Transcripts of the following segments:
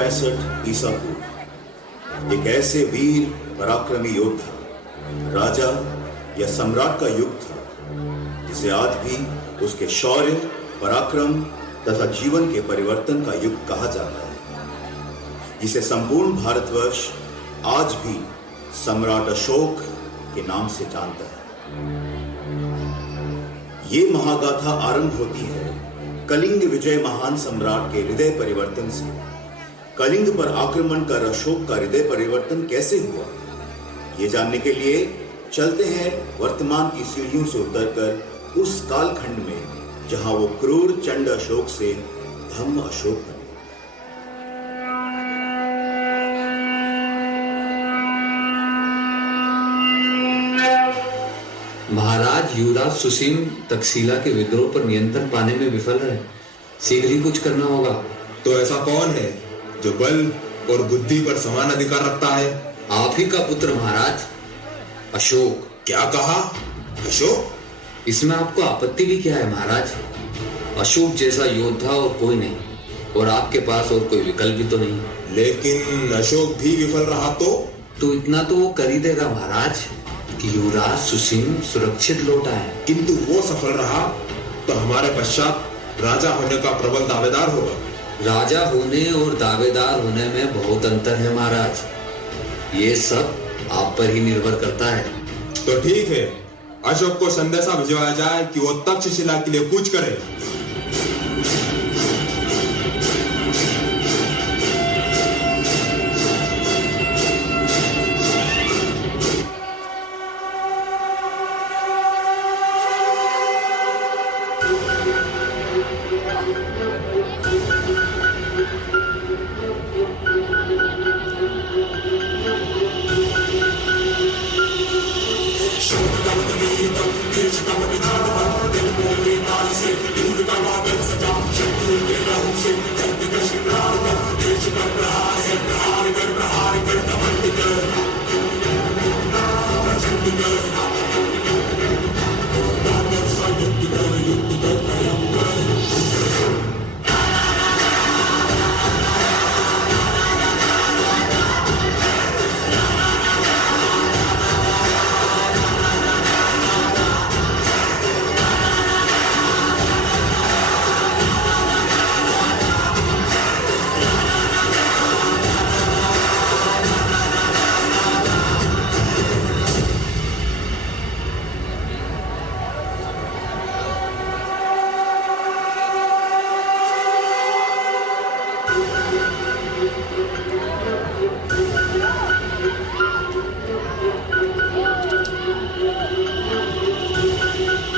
365 ईसा पूर्व एक ऐसे वीर पराक्रमी योद्धा, राजा या सम्राट का युग था जिसे आज भी उसके शौर्य, पराक्रम तथा जीवन के परिवर्तन का युग कहा जाता है, जिसे संपूर्ण भारतवर्ष आज भी सम्राट अशोक के नाम से जानता है। ये महागाथा आरंभ होती है कलिंग विजय महान सम्राट के हृदय परिवर्तन से। कलिंग पर आक्रमण कर अशोक का हृदय परिवर्तन कैसे हुआ, ये जानने के लिए चलते हैं वर्तमान की सीढ़ियों से उतरकर उस कालखंड में जहां वो क्रूर चंड अशोक से धम्म अशोक बने। महाराज युवराज सुसीम तक्षशिला के विद्रोह पर नियंत्रण पाने में विफल रहे। शीघ्र ही कुछ करना होगा। तो ऐसा कौन है जो बल और बुद्धि पर समान अधिकार रखता है? आप ही का पुत्र महाराज, अशोक। क्या कहा? अशोक? इसमें आपको आपत्ति भी क्या है महाराज? अशोक जैसा योद्धा और कोई नहीं, और आपके पास और कोई विकल्प भी तो नहीं। लेकिन अशोक भी विफल रहा तो इतना तो वो कर ही देगा महाराज कि युवराज सुसीम सुरक्षित लौट आए। किंतु वो सफल रहा तो हमारे पश्चात राजा होने का प्रबल दावेदार होगा। राजा होने और दावेदार होने में बहुत अंतर है महाराज। ये सब आप पर ही निर्भर करता है। तो ठीक है, अशोक को संदेशा भिजवाया जाए कि वो तक्षशिला के लिए कूच करे।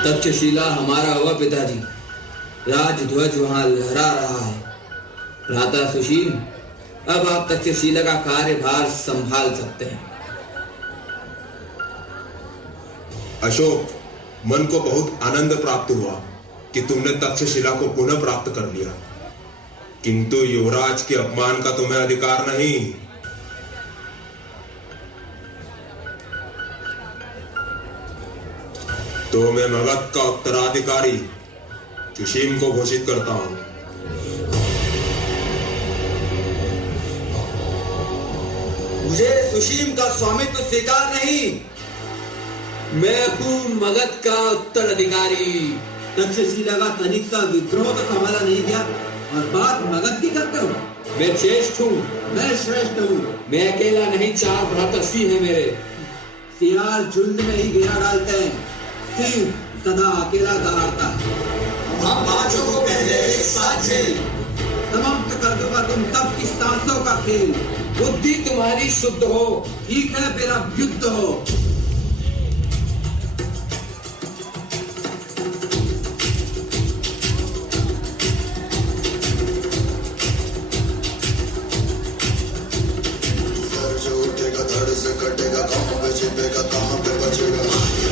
तक्षशिला हमारा हुआ पिताजी। राजध्वज वहां लहरा रहा है। भ्राता सुशील, अब आप तक्षशिला का कार्यभार संभाल सकते हैं। अशोक, मन को बहुत आनंद प्राप्त हुआ कि तुमने तक्षशिला को पुनः प्राप्त कर लिया, किंतु युवराज के अपमान का तुम्हें अधिकार नहीं। तो मैं मगध का उत्तराधिकारी सुसीम को घोषित करता हूं। मुझे सुसीम का स्वामित्व स्वीकार नहीं। मैं हूं मगध का उत्तराधिकारी। तक्षशिला का तनिक सा विद्रोह तो संभाला नहीं गया और बात मगध की करते हो। मैं श्रेष्ठ हूँ। मैं श्रेष्ठ हूँ। मैं अकेला नहीं, 4 भ्राता सिंह है मेरे। सियार झुंड में ही घेरा डालते हैं, सिंह सदा अकेला दहाड़ता है। हम पांचों को पहले एक साथ झेल। समाप्त कर दूंगा तुम सबकी सांसों का खेल। बुद्धि तुम्हारी शुद्ध हो। ठीक है, फिर अब युद्ध हो। कटेगा कहाँ पे छिपेगा, कहाँ पे बचेगा। ये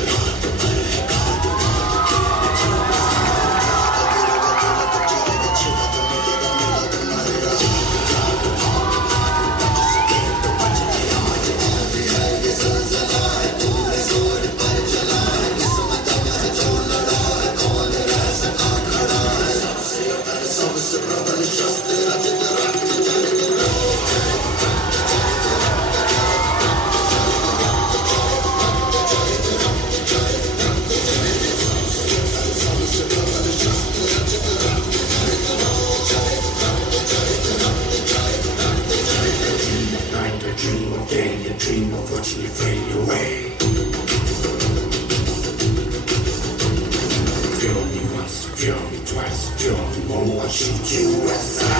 Fury twice, fury more, USA.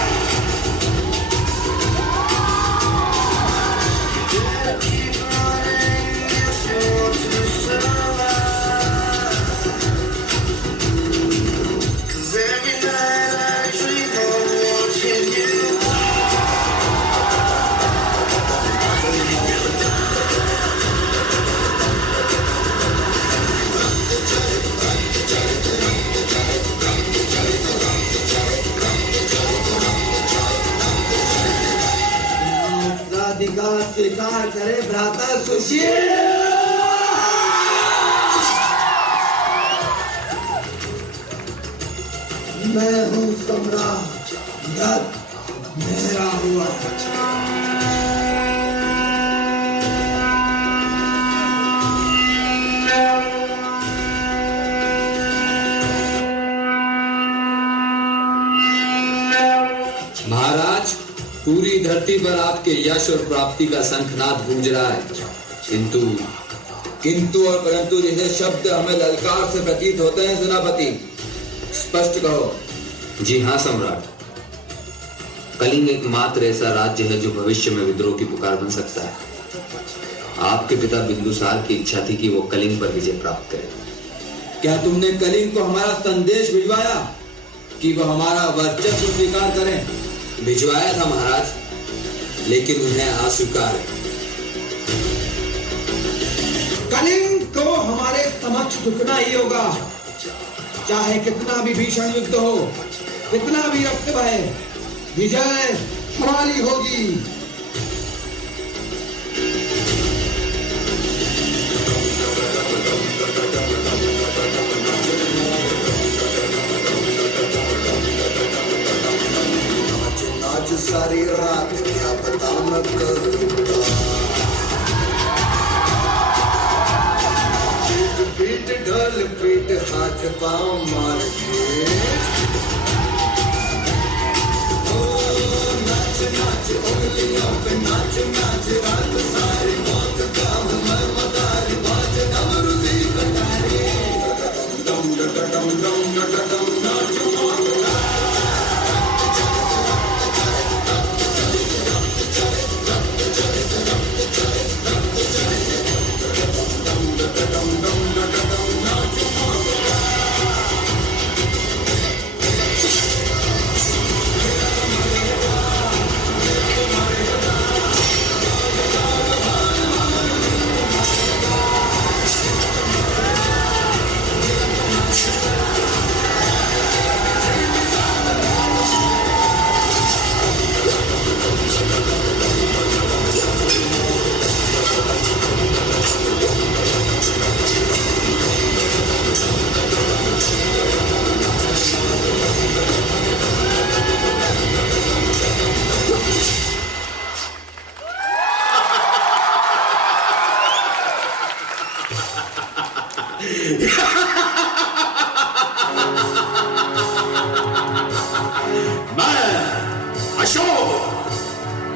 Keep running, it's more to survive. 'Cause every night I dream of watching you. का स्वीकार करे भ्राता सुशील। मैं हूँ सम्राट, यज्ञ मेरा हुआ। महाराज, पूरी धरती पर आपके यश और प्राप्ति का शंखनाद गूंज रहा है, किंतु और परंतु जैसे शब्द हमें ललकार से प्रतीत होते हैं। सेनापति, स्पष्ट कहो। जी हाँ सम्राट, कलिंग एकमात्र ऐसा राज्य है जो भविष्य में विद्रोह की पुकार बन सकता है। आपके पिता बिंदुसार की इच्छा थी कि वो कलिंग पर विजय प्राप्त करे। क्या तुमने कलिंग को हमारा संदेश भिजवाया कि वो हमारा वर्चस्व स्वीकार करें? भिजवाया था महाराज, लेकिन उन्हें अस्वीकार है। कलिंग को हमारे समक्ष झुकना ही होगा, चाहे कितना भी भीषण युद्ध हो, कितना भी रक्त बहे, विजय हमारी होगी। आज सारी रात क्या पता मैं करूँगा। पीट ढोल पीट हाथ पाँव मार के नाच नाच उंगलियों पे नाच नाच रात सारी मौत का हूँ मैं मदारी बाज डमरू सी कटारी डम डम डम डम नाच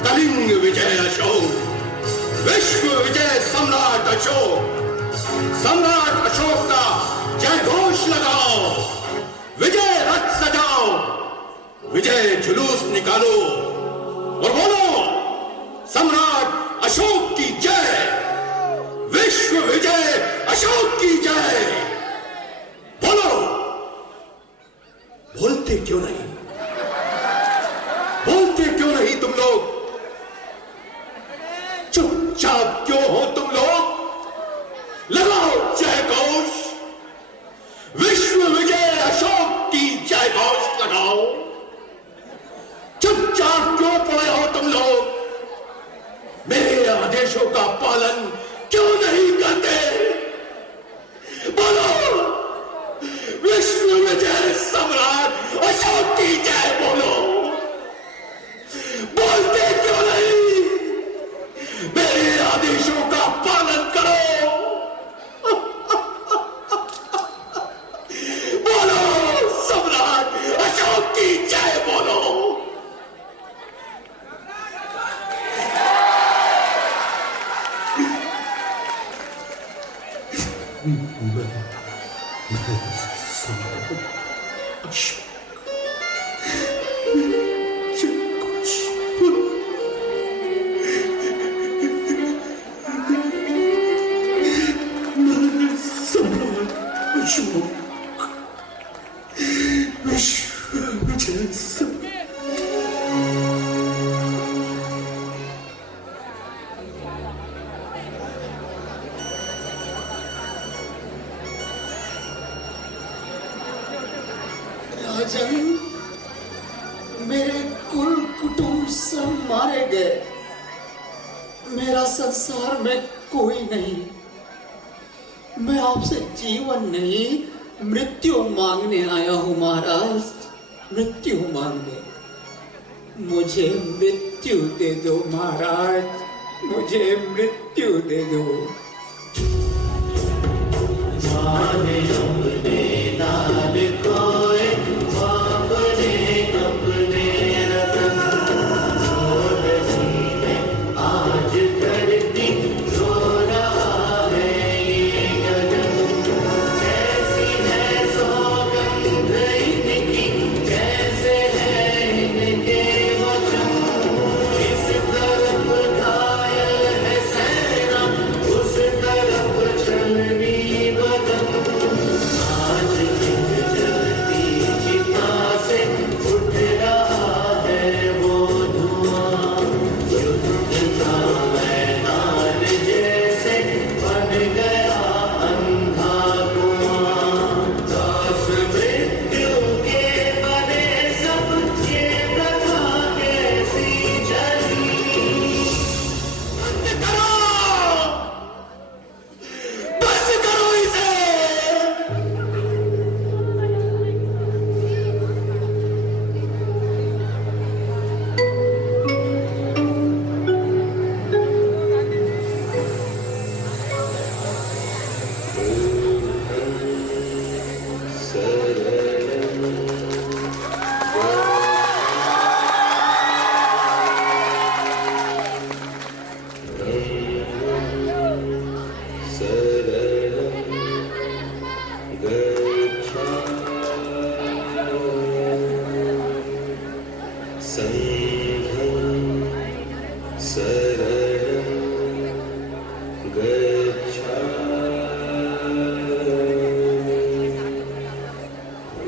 कलिंग विजय अशोक, विश्व विजय सम्राट अशोक का जय घोष लगाओ, विजय रथ सजाओ, विजय जुलूस निकालो और बोलो सम्राट अशोक की जय, विश्व विजय अशोक की जय। बोलो, बोलते क्यों नहीं? बोलते क्यों नहीं तुम लोग? चुपचाप क्यों हो तुम लोग? लगाओ जय घोष, विश्व विजय अशोक की जय घोष लगाओ। चुपचाप क्यों पड़े हो तुम लोग? मेरे आदेशों का पालन क्यों नहीं करते? बोलो, विश्व विजय सम्राट अशोक की जय बोलो। बोलते क्यों नहीं? मेरे आदेशों का राजन, मेरे कुल कुटुंब सब मारे गए। मेरा संसार में कोई नहीं। मैं आपसे जीवन नहीं, मृत्यु मांगने आया हूं महाराज, मृत्यु मांगने। मुझे मृत्यु दे दो महाराज, मुझे मृत्यु दे दो।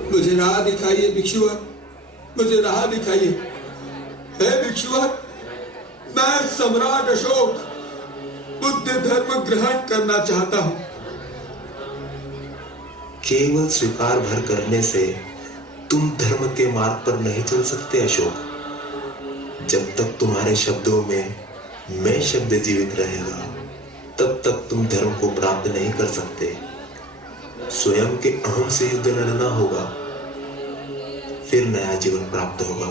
मुझे राह दिखाइए भिक्षुवर, मुझे राह दिखाइए। हे भिक्षुवर, मैं सम्राट अशोक बुद्ध धर्म ग्रहण करना चाहता हूं। केवल स्वीकार भर करने से तुम धर्म के मार्ग पर नहीं चल सकते अशोक। जब तक तुम्हारे शब्दों में मैं शब्द जीवित रहेगा, तब तक तुम धर्म को प्राप्त नहीं कर सकते। स्वयं के अहम से युद्ध लड़ना होगा, फिर नया जीवन प्राप्त होगा।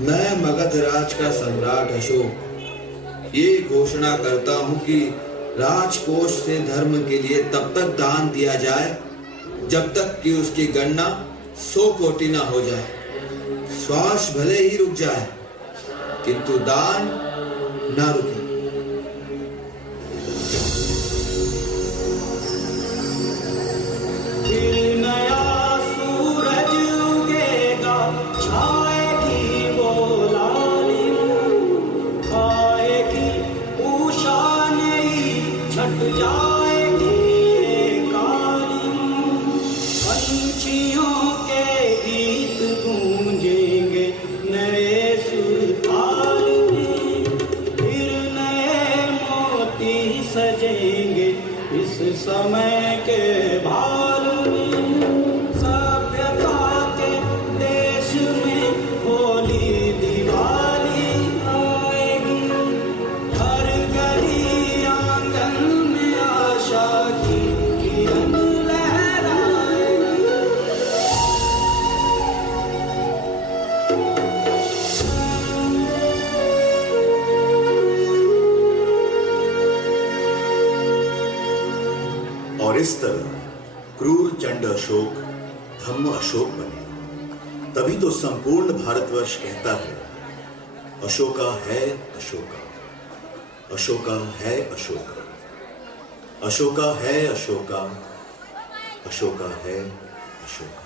मैं मगधराज का सम्राट अशोक ये घोषणा करता हूं कि राजकोष से धर्म के लिए तब तक दान दिया जाए जब तक कि उसकी गणना 100 कोटि न हो जाए। श्वास भले ही रुक जाए, किंतु दान न रुके। सजेंगे इस समय के भाल में। सभ्यता के देश में होली दिवाली आएगी, हर गली आंगन में आशा की किरण लहराएगी। और इस तरह क्रूर चंड अशोक धम्म अशोक बने, तभी तो संपूर्ण भारतवर्ष कहता है अशोका है अशोका, अशोका है अशोका, अशोका है अशोका, अशोका है अशोका।